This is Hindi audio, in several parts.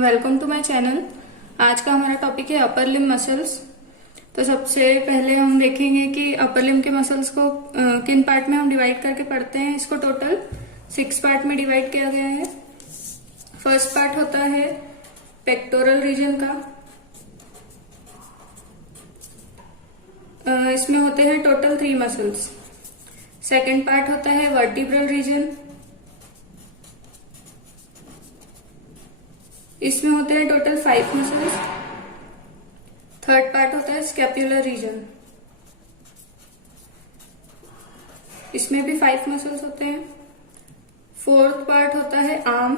Welcome to my channel. आज का हमारा टॉपिक है अपर लिम्ब मसल्स। तो सबसे पहले हम देखेंगे कि अपर लिम्ब के मसल्स को किन पार्ट में हम डिवाइड करके पढ़ते हैं। इसको टोटल 6 पार्ट में डिवाइड किया गया है। फर्स्ट पार्ट होता है पेक्टोरल रीजन का। इसमें होते हैं टोटल 3 मसल्स। सेकेंड पार्ट होता है वर्टिब्रल रीजन। इसमें होते हैं टोटल 5 मसल्स। थर्ड पार्ट होता है स्कैपुलर रीजन। इसमें भी 5 मसल्स होते हैं। फोर्थ पार्ट होता है आर्म।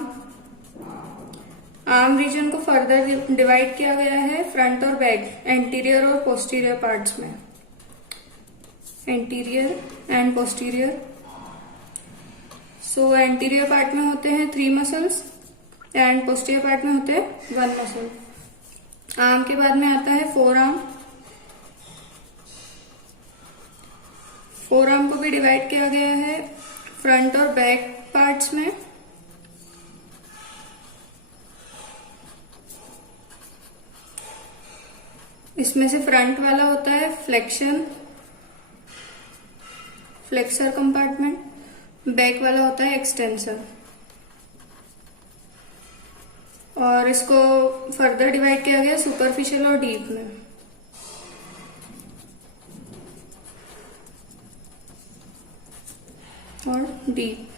आर्म रीजन को फर्दर डिवाइड किया गया है फ्रंट और बैक, एंटीरियर और पोस्टीरियर पार्ट्स में, anterior and posterior. So anterior part में होते हैं 3 मसल्स एंड पोस्टीरियर पार्ट में होते हैं 1 मसल। आर्म के बाद में आता है फोर आर्म। फोर आर्म को भी डिवाइड किया गया है फ्रंट और बैक पार्ट्स में। इसमें से फ्रंट वाला होता है फ्लेक्शन, फ्लेक्सर कंपार्टमेंट। बैक वाला होता है एक्सटेंसर। और इसको फर्दर डिवाइड किया गया सुपरफिशियल और डीप में। और डीप।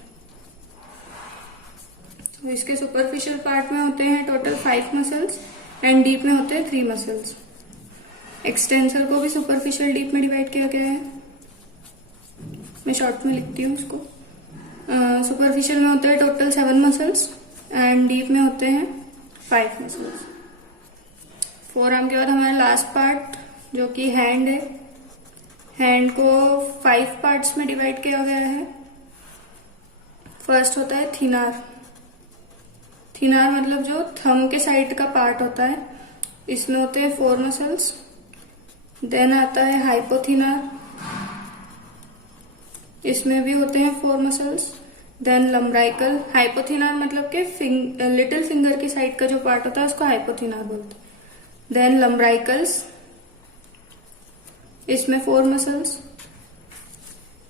तो इसके सुपरफिशियल पार्ट में होते हैं टोटल 5 मसल्स एंड डीप में होते हैं 3 मसल्स। एक्सटेंसर को भी सुपरफिशियल डीप में डिवाइड किया गया है। मैं शॉर्ट में लिखती हूँ इसको। सुपरफिशियल में होते हैं टोटल 7 मसल्स एंड डीप में होते हैं 5 मसल्स। फोर आर्म के बाद हमारा लास्ट पार्ट जो कि हैंड है। हैंड को 5 पार्ट्स में डिवाइड किया गया है। फर्स्ट होता है थिनार। थिनार मतलब जो थंब के साइड का पार्ट होता है। इसमें होते हैं 4 मसल्स। देन आता है हाइपोथिनार। इसमें भी होते हैं 4 मसल्स। देन लम्ब्राइकल। हाइपोथिनार मतलब के लिटिल फिंगर की साइड का जो पार्ट होता है उसको हाइपोथिनार बोलते हैं। देन लम्ब्राइकल्स, इसमें 4 मसल्स।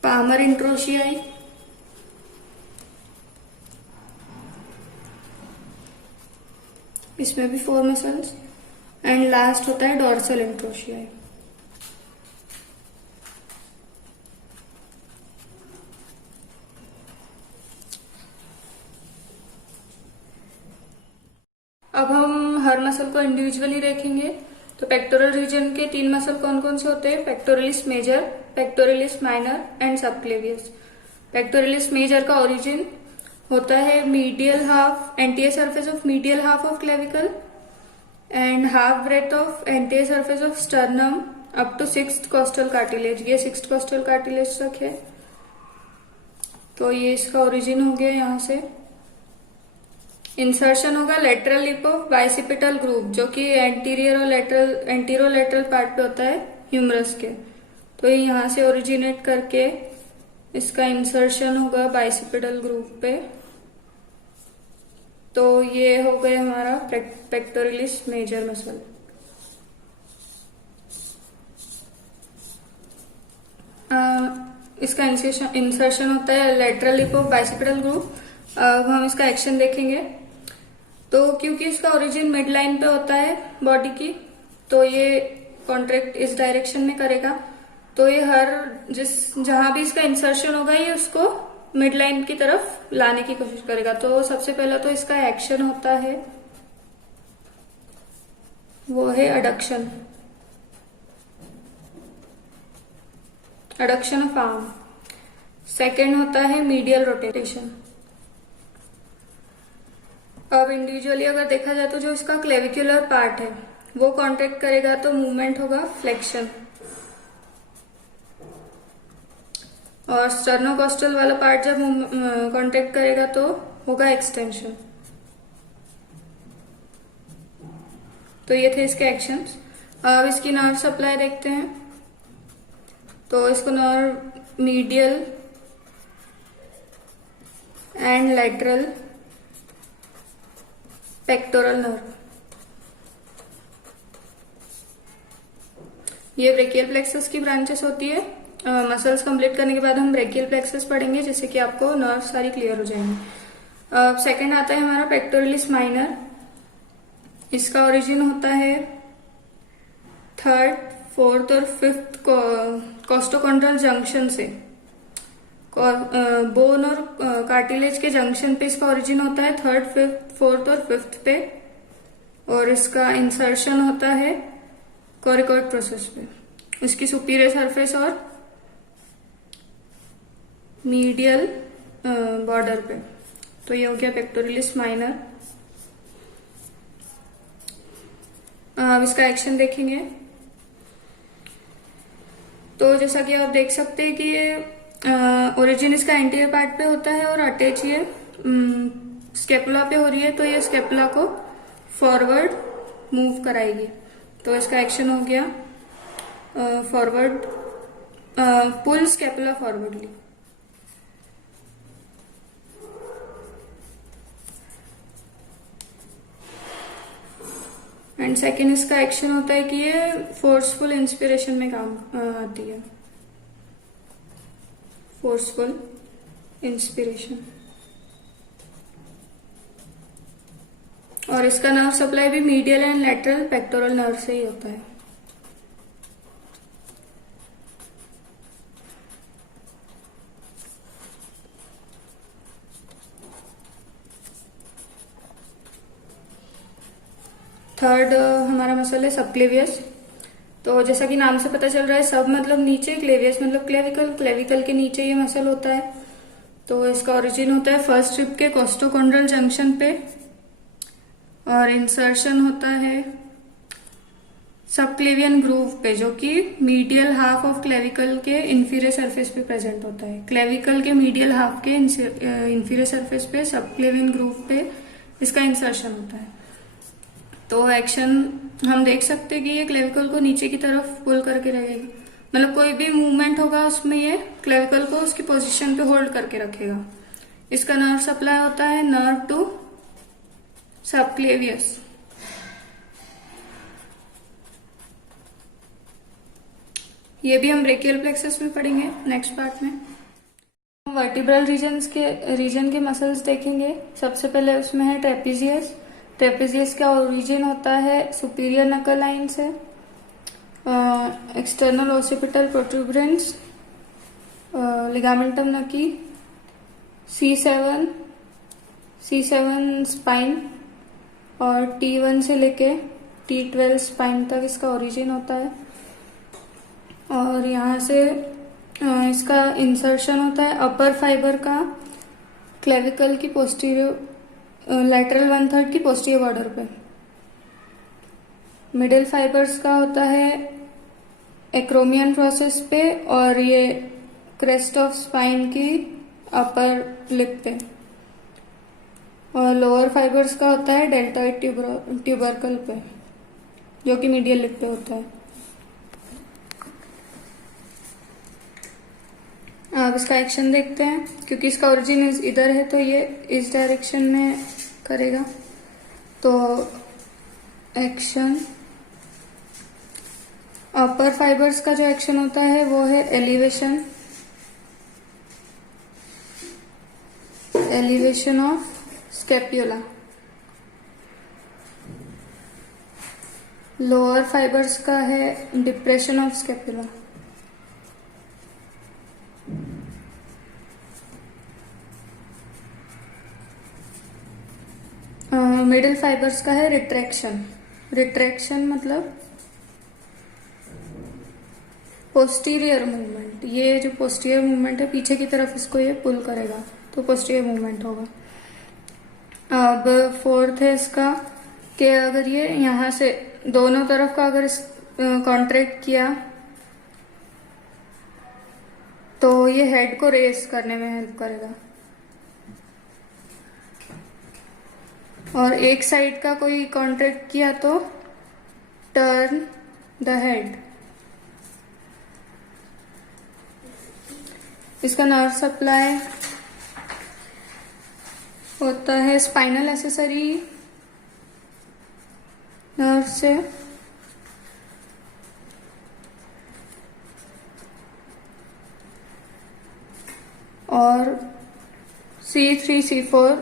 पामर इंट्रोशियाई, इसमें भी 4 मसल्स। एंड लास्ट होता है डोर्सल इंट्रोशियाई। अब हम हर मसल को इंडिविजुअली देखेंगे। तो पेक्टोरल रीजन के 3 मसल कौन कौन से होते हैं? Pectoralis major, pectoralis minor and subclavius. Pectoralis major का ओरिजिन होता है medial half, anterior surface of medial half of clavicle and half breadth of anterior surface of sternum up to 6th costal cartilage. ये 6th कॉस्टल कार्टिलेज तक है। तो ये इसका ओरिजिन हो गया यहाँ से। इंसर्शन होगा lateral lip of bicipital groove, जो कि एंटीरियर और एंटीरो लेटरल पार्ट पे होता है ह्यूमरस के। तो ये यहाँ से ओरिजिनेट करके इसका इंसर्शन होगा बाइसिपिटल ग्रूव पे। तो ये हो गया हमारा पेक्टोरलिस मेजर मसल। इसका इंसर्शन होता है lateral lip of bicipital groove. अब हम इसका एक्शन देखेंगे। तो क्योंकि इसका ओरिजिन मिड लाइन पे होता है बॉडी की, तो ये कॉन्ट्रैक्ट इस डायरेक्शन में करेगा। तो ये जहां भी इसका इंसर्शन होगा ये उसको मिड लाइन की तरफ लाने की कोशिश करेगा। तो सबसे पहला तो इसका एक्शन होता है वो है adduction, adduction of arm. Second होता है मीडियल रोटेशन। अब इंडिविजुअली अगर देखा जाए तो जो इसका क्लेविकुलर पार्ट है वो कॉन्ट्रैक्ट करेगा तो मूवमेंट होगा फ्लेक्शन, और स्टर्नोकॉस्टल वाला पार्ट जब कॉन्ट्रैक्ट करेगा तो होगा एक्सटेंशन। तो ये थे इसके एक्शंस। अब इसकी नर्व सप्लाई देखते हैं। तो इसको nerve medial and lateral pectoral nerve. ये ब्रेकियल प्लेक्सस की ब्रांचेस होती है। मसल्स कंप्लीट करने के बाद हम ब्रेकियल प्लेक्सस पढ़ेंगे, जिससे कि आपको नर्व सारी क्लियर हो जाएंगी। सेकंड आता है हमारा पेक्टोरलिस माइनर। इसका ओरिजिन होता है थर्ड, फोर्थ और फिफ्थ कोस्टोकॉन्ड्रल जंक्शन से। बोन और कार्टिलेज के जंक्शन पे इसका ओरिजिन होता है, थर्ड, फिफ्थ, फोर्थ और फिफ्थ पे। और इसका इंसर्शन होता है कोरिकॉइड प्रोसेस पे, इसकी सुपीरियर सरफेस और मीडियल बॉर्डर पे। तो ये हो गया पेक्टोरलिस माइनर। अब इसका एक्शन देखेंगे। तो जैसा कि आप देख सकते हैं कि ये ओरिजिन इसका एंटीरियर पार्ट पे होता है और अटैच ये स्केपुला पे हो रही है, तो ये स्केपुला को फॉरवर्ड मूव कराएगी। तो इसका एक्शन हो गया forward, pull scapula forwardly. And second इसका एक्शन होता है कि ये फोर्सफुल इंस्पिरेशन में काम आती है, फोर्सफुल इंस्पिरेशन। और इसका नर्व सप्लाई भी medial and lateral pectoral nerve से ही होता है। थर्ड हमारा मसल है सबक्लेवियस। तो जैसा कि नाम से पता चल रहा है, सब मतलब नीचे, क्लेवियस मतलब क्लेविकल, क्लेविकल के नीचे ये मसल होता है। तो इसका ओरिजिन होता है फर्स्ट रिब के कोस्टोकॉन्ड्रल जंक्शन पे और इंसर्शन होता है सबक्लेवियन ग्रूव पे, जो कि मीडियल हाफ ऑफ क्लेविकल के इंफीरियर सरफेस पे प्रेजेंट होता है। क्लेविकल के मीडियल हाफ के इंफीरियर सरफेस पे सबक्लेवियन ग्रूव पे इसका इंसर्शन होता है। तो एक्शन हम देख सकते हैं कि ये क्लेविकल को नीचे की तरफ पुल करके रहेगा, मतलब कोई भी मूवमेंट होगा उसमें ये क्लेविकल को उसकी पोजीशन पे होल्ड करके रखेगा। इसका नर्व सप्लाई होता है नर्व टू सबक्लेवियस। ये भी हम ब्रेकियल प्लेक्सस में पढ़ेंगे नेक्स्ट पार्ट में। वर्टिब्रल रीजन के मसल्स देखेंगे। सबसे पहले उसमें है ट्रेपेजियस। ट्रेपेजियस का ओरिजिन होता है सुपीरियर नकल लाइन से, एक्सटर्नल ओसिपिटल प्रोट्रूबरेंस, लिगामेंटम नकी, C7 स्पाइन और T1 से लेके T12 स्पाइन तक इसका ओरिजिन होता है। और यहाँ से इसका इंसर्शन होता है अपर फाइबर का क्लेविकल की पोस्टीरियर लैटरल 1/3 की पोस्टीरियर बॉर्डर पे। मिडिल फाइबर्स का होता है एक्रोमियन प्रोसेस पे और ये क्रेस्ट ऑफ स्पाइन की अपर लिप पे। और लोअर फाइबर्स का होता है डेल्टॉइड ट्यूबरकल पे, जो कि मीडियल लिप पे होता है। अब इसका एक्शन देखते हैं। क्योंकि इसका ओरिजिन इधर है तो ये इस डायरेक्शन में करेगा। तो एक्शन अपर फाइबर्स का जो एक्शन होता है वो है एलिवेशन ऑफ स्केप्युला। लोअर फाइबर्स का है डिप्रेशन ऑफ स्केप्युला। मिडिल फाइबर्स का है रिट्रैक्शन मतलब पोस्टीरियर मूवमेंट। ये जो पोस्टीरियर मूवमेंट है पीछे की तरफ, इसको ये पुल करेगा तो पोस्टीरियर मूवमेंट होगा। अब फोर्थ है इसका कि अगर ये यहां से दोनों तरफ का अगर कॉन्ट्रैक्ट किया तो ये हेड को रेस करने में हेल्प करेगा। और एक साइड का कोई कॉन्ट्रैक्ट किया तो टर्न द हेड। इसका नर्व सप्लाई होता है स्पाइनल एक्सेसरी नर्व से और C3C4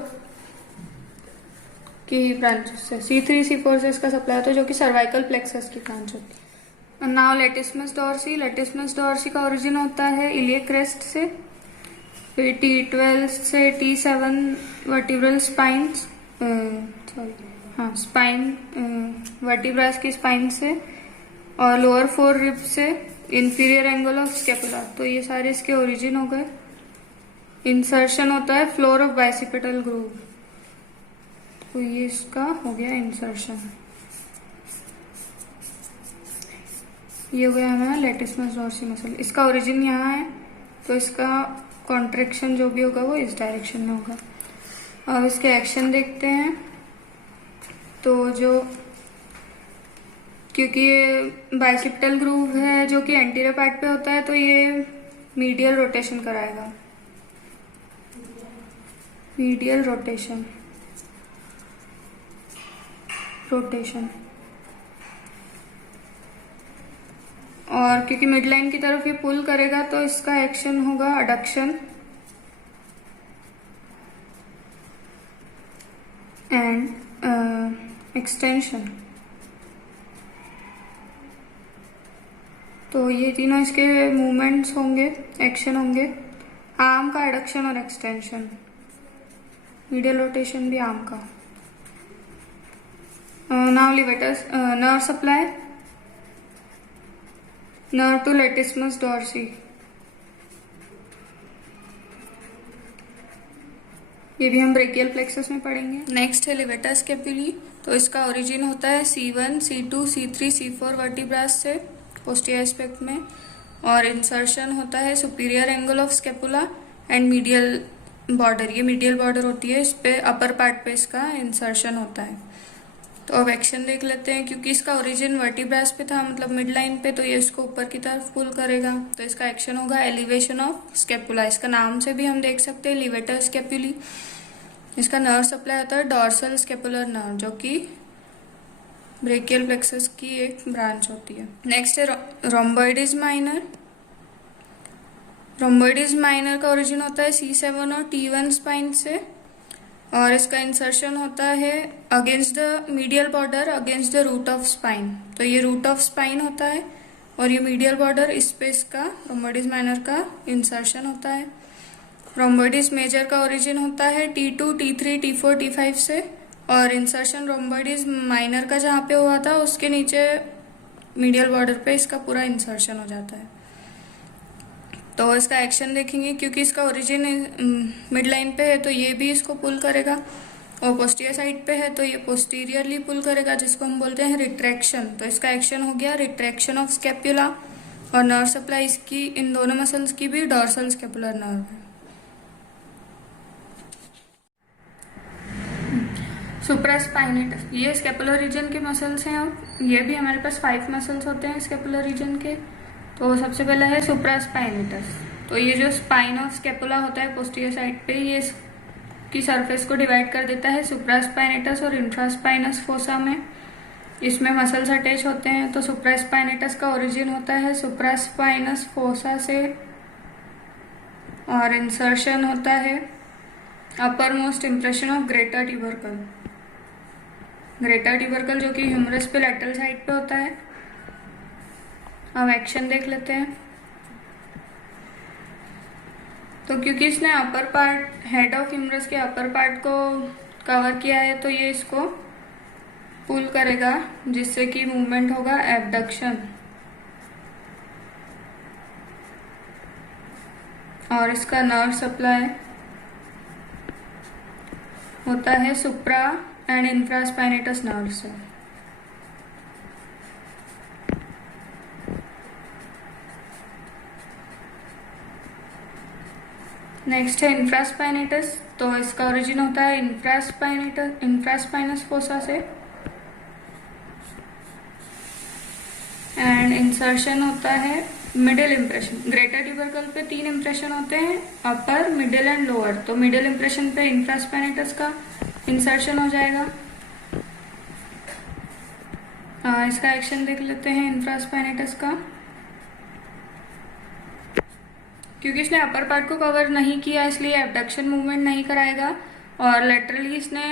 की ब्रांच से, C3C4 से इसका सप्लाई होता है, जो कि सर्वाइकल प्लेक्सस की ब्रांच होती है। Now latissimus dorsi. Latissimus dorsi का ओरिजिन होता है इलियक क्रेस्ट से, फिर T12 से T7 vertebral spines, spine vertebras की स्पाइन से, और लोअर 4 रिब से, इंफीरियर एंगल ऑफ स्केपुला। तो ये सारे इसके ओरिजिन हो गए। इंसर्शन होता है फ्लोर ऑफ बाइसिपिटल ग्रूव, तो ये इसका हो गया इंसर्शन। ये हो गया हमारा लेटिस्मस डॉर्सी मसल। इसका ओरिजिन यहाँ है, तो इसका कॉन्ट्रेक्शन जो भी होगा वो इस डायरेक्शन में होगा। अब इसके एक्शन देखते हैं। तो जो, क्योंकि ये बाइसिपिटल ग्रूव है जो कि एंटीरियर पार्ट पे होता है, तो ये मीडियल रोटेशन कराएगा, मीडियल रोटेशन। और क्योंकि मिड लाइन की तरफ ये पुल करेगा, तो इसका एक्शन होगा अडक्शन एंड एक्सटेंशन। तो ये तीनों इसके मूवमेंट्स होंगे, एक्शन होंगे। आर्म का एडक्शन और एक्सटेंशन, मीडियल रोटेशन भी आर्म का। नाउ लेवेटस nerve supply, nerve to latissimus dorsi. ये भी हम ब्रेकियल प्लेक्सस में पढ़ेंगे। नेक्स्ट है लेवेटा स्केपुली। तो इसका ओरिजिन होता है C1, C2, C3, C4 vertebras से पोस्टीरियर एस्पेक्ट में, और इंसर्शन होता है superior angle of scapula and medial border. ये मीडियल बॉर्डर होती है, इस पे अपर पार्ट पे इसका इंसर्शन होता है। तो अब एक्शन देख लेते हैं। क्योंकि इसका ओरिजिन वर्टिब्रास पे था, मतलब मिड लाइन पे, तो ये इसको ऊपर की तरफ पुल करेगा। तो इसका एक्शन होगा एलिवेशन ऑफ स्केपुला। इसका नाम से भी हम देख सकते हैं लेवेटर स्केपुली। इसका नर्व सप्लाई होता है डॉर्सल स्केपुलर नर्व, जो कि ब्रेकियल प्लेक्सस की एक ब्रांच होती है। नेक्स्ट है रोम्बोइडिस माइनर। रोम्बोइडिस माइनर का ओरिजिन होता है C7 और T1 स्पाइन से, और इसका इंसर्शन होता है against the medial border, against the root of spine. तो ये रूट ऑफ स्पाइन होता है, और ये मीडियल बॉर्डर, इस पे इसका रोम्बोइडिस माइनर का इंसर्शन होता है। रोम्बोइडिस मेजर का ओरिजिन होता है T2, T3, T4, T5 से, और इंसर्शन रोम्बोइडिस माइनर का जहाँ पे हुआ था उसके नीचे मीडियल बॉर्डर पे इसका पूरा इंसर्शन हो जाता है। तो इसका एक्शन देखेंगे। क्योंकि इसका ओरिजिन मिड लाइन पे है, तो ये भी इसको पुल करेगा, और पोस्टीरियर साइड पे है तो ये पोस्टीरियरली पुल करेगा, जिसको हम बोलते हैं रिट्रैक्शन। तो इसका एक्शन हो गया रिट्रैक्शन ऑफ स्केपुला, और नर्व सप्लाई इसकी इन दोनों मसल्स की भी डॉर्सल स्केपुलर नर्व है। सुप्रास्पाइनेटस, ये स्केपुलर रीजन के मसल्स हैं। अब ये भी हमारे पास 5 मसल्स होते हैं स्केपुलर रीजन के। तो सबसे पहला है सुप्रास्पाइनेटस। तो ये जो स्पाइन ऑफ स्केपुला होता है पोस्टीरियर साइड पे, ये इसकी सरफेस को डिवाइड कर देता है सुप्रास्पाइनेटस और इंफ्रास्पाइनस फोसा में। इसमें मसल्स अटैच होते हैं। तो सुप्रास्पाइनेटस का ओरिजिन होता है सुप्रास्पाइनस फोसा से, और इंसर्शन होता है upper most impression of greater tubercle. Greater tubercle जो कि ह्यूमरस पे लैटरल साइड पे होता है। अब एक्शन देख लेते हैं। तो क्योंकि इसने upper part, head of humerus के अपर पार्ट को कवर किया है, तो ये इसको पुल करेगा, जिससे कि मूवमेंट होगा एबडक्शन, और इसका नर्व सप्लाई होता है सुप्रा एंड इंफ्रास्पाइनेटस नर्व से। नेक्स्ट है इंफ्रास्पाइनेटस। तो इसका ओरिजिन होता है इंफ्रास्पाइनस फोसा से, एंड इंसर्शन होता है मिडिल इंप्रेशन। ग्रेटर ट्यूबरकल पे 3 इंप्रेशन होते हैं, अपर, मिडिल एंड लोअर। तो मिडिल इंप्रेशन पे इंफ्रास्पाइनेटस का इंसर्शन हो जाएगा, इसका एक्शन देख लेते हैं इंफ्रास्पाइनेटस का। क्योंकि इसने अपर पार्ट को कवर नहीं किया इसलिए एबडक्शन मूवमेंट नहीं कराएगा, और लेटरली इसने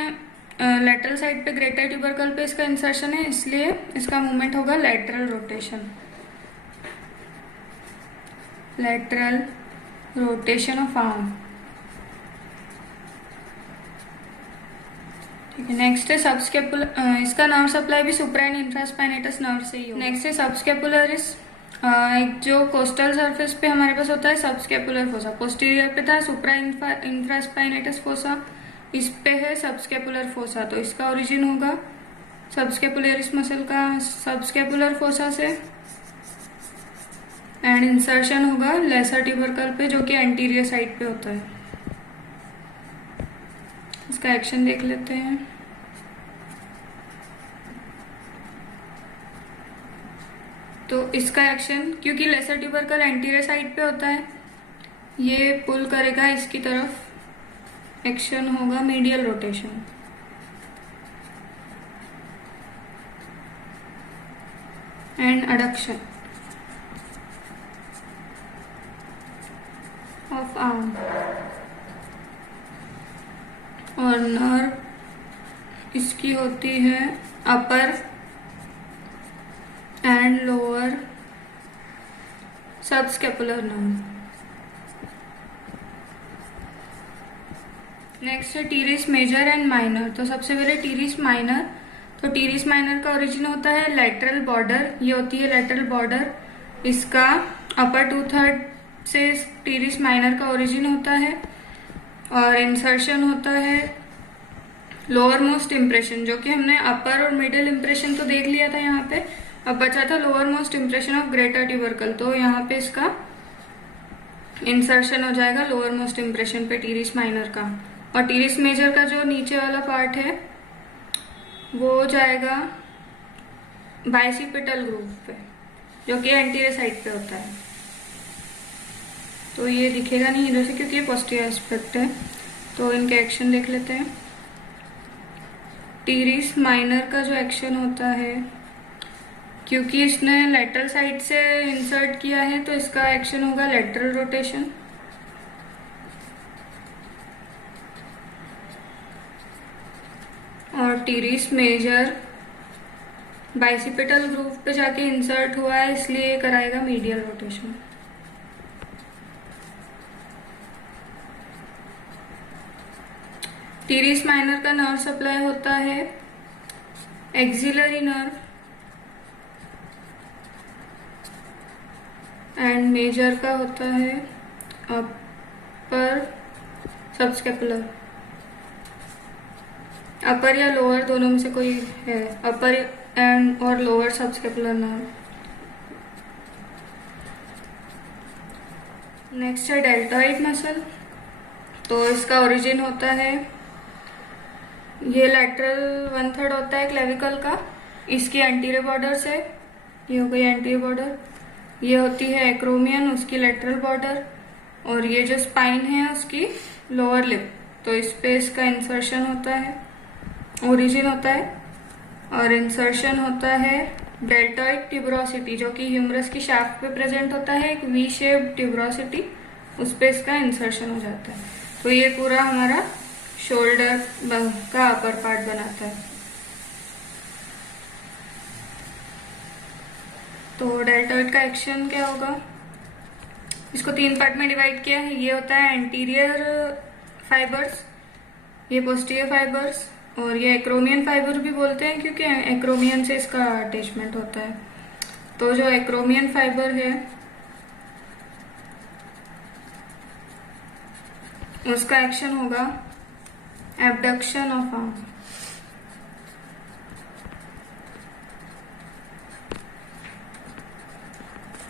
लेटरल साइड पे ग्रेटर ट्यूबरकल पे इसका इंसर्शन है इसलिए इसका मूवमेंट होगा lateral rotation, lateral rotation of arm. ठीक है, नेक्स्ट है सबस्केपुलर, इसका नर्व सप्लाई भी सुप्रा एंड इंफ्रास्पाइनेटस नर्व से ही होगा। नेक्स्ट है सबस्केपुलरिस, एक जो कोस्टल सरफेस पे हमारे पास होता है सबस्केपुलर फोसा, पोस्टीरियर पे था सुप्रा इंफ्रास्पाइनेटस फोसा, इस पे है सबस्केपुलर फोसा, तो इसका ओरिजिन होगा सबस्केपुलरिस मसल का सबस्केपुलर फोसा से, एंड इंसर्शन होगा लेसर ट्यूबरकल पे जो कि एंटीरियर साइड पे होता है। इसका एक्शन देख लेते हैं। तो इसका एक्शन, क्योंकि लेसर ट्यूबरकल एंटीरियर साइड पे होता है, ये पुल करेगा इसकी तरफ, एक्शन होगा medial rotation. And adduction of arm, और नर्व इसकी होती है upper and lower subscapular nerve. Next है टीरिस मेजर एंड माइनर। तो सबसे पहले टीरिस माइनर, तो टीरिस माइनर का ओरिजिन होता है लैटरल बॉर्डर, ये होती है लैटरल बॉर्डर, इसका अपर 2/3 से टीरिस माइनर का ओरिजिन होता है, और इंसर्शन होता है लोअर मोस्ट इम्प्रेशन, जो कि हमने अपर और मिडिल इम्प्रेशन तो देख लिया था यहाँ पे, अब बचा था lower most impression of greater tubercle, तो यहाँ पे इसका इंसर्शन हो जाएगा लोअर मोस्ट इम्प्रेशन पे टीरिस माइनर का, और टीरिस मेजर का जो नीचे वाला पार्ट है वो हो जाएगा बाइसिपिटल ग्रूव पे, जो कि एंटीरियर साइड पे होता है। तो ये दिखेगा नहीं इधर से क्योंकि ये पोस्टीरियर एस्पेक्ट है, तो इनके एक्शन देख लेते हैं। टीरिस माइनर का जो एक्शन होता है, क्योंकि इसने लेटरल साइड से इंसर्ट किया है तो इसका एक्शन होगा लेटरल रोटेशन, और टीरिस मेजर बाइसिपिटल ग्रूव पे जाके इंसर्ट हुआ है इसलिए कराएगा मीडियल रोटेशन। टीरिस माइनर का नर्व सप्लाई होता है एक्सिलरी नर्व, एंड मेजर का होता है अपर सबस्केपुलर, अपर या लोअर दोनों में से कोई है, अपर एंड और लोअर सबस्केपुलर नर्व। नेक्स्ट है डेल्टॉइड मसल, तो इसका ओरिजिन होता है, ये लैटरल 1/3 होता है क्लेविकल का, इसकी एंटीरियर बॉर्डर से, ये हो गई एंटीरियर बॉर्डर, ये होती है एक्रोमियन उसकी लेटरल बॉर्डर, और ये जो स्पाइन है उसकी लोअर लिप, तो इस पे इसका इंसर्शन होता है, ओरिजिन होता है, और इंसर्शन होता है डेल्टॉइड ट्यूबरोसिटी, जो कि ह्यूमरस की शाफ्ट पे प्रेजेंट होता है, एक वी शेप ट्यूबरोसिटी, उस पे इसका इंसर्शन हो जाता है। तो ये पूरा हमारा शोल्डर का अपर पार्ट बनाता है। तो डेल्टॉइड का एक्शन क्या होगा, इसको 3 पार्ट में डिवाइड किया है, ये होता है एंटीरियर फाइबर्स, ये पोस्टीरियर फाइबर्स, और ये एक्रोमियन फाइबर भी बोलते हैं क्योंकि एक्रोमियन से इसका अटैचमेंट होता है। तो जो एक्रोमियन फाइबर है उसका एक्शन होगा एबडक्शन ऑफ आर्म,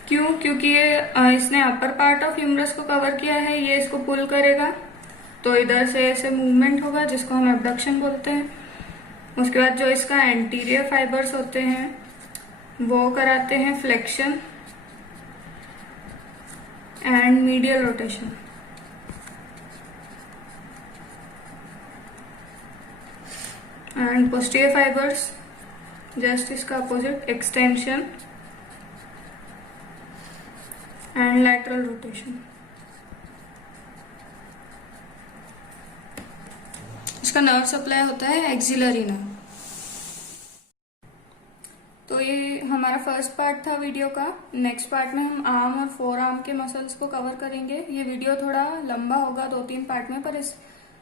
क्यों, क्योंकि ये इसने अपर पार्ट ऑफ ह्यूमरस को कवर किया है, ये इसको पुल करेगा तो इधर से ऐसे मूवमेंट होगा जिसको हम एबडक्शन बोलते हैं। उसके बाद जो इसका एंटीरियर फाइबर्स होते हैं वो कराते हैं flexion and medial rotation, and posterior fibres just इसका opposite extension and lateral rotation. इसका नर्व सप्लाई होता है एक्सिलरी नर्व। तो ये हमारा फर्स्ट पार्ट था वीडियो का। नेक्स्ट पार्ट में हम आर्म और फोर आर्म के मसल्स को कवर करेंगे। ये वीडियो थोड़ा लंबा होगा 2-3 पार्ट में, पर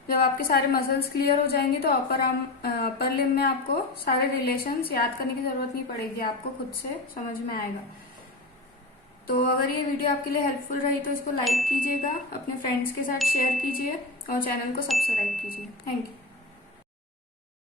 जब आपके सारे मसल्स क्लियर हो जाएंगे तो अपर लिम्ब में आपको सारे रिलेशंस याद करने की जरूरत नहीं पड़ेगी, आपको खुद से समझ में आएगा। तो अगर ये वीडियो आपके लिए हेल्पफुल रही तो इसको लाइक कीजिएगा, अपने फ्रेंड्स के साथ शेयर कीजिए और चैनल को सब्सक्राइब कीजिए। Thank you.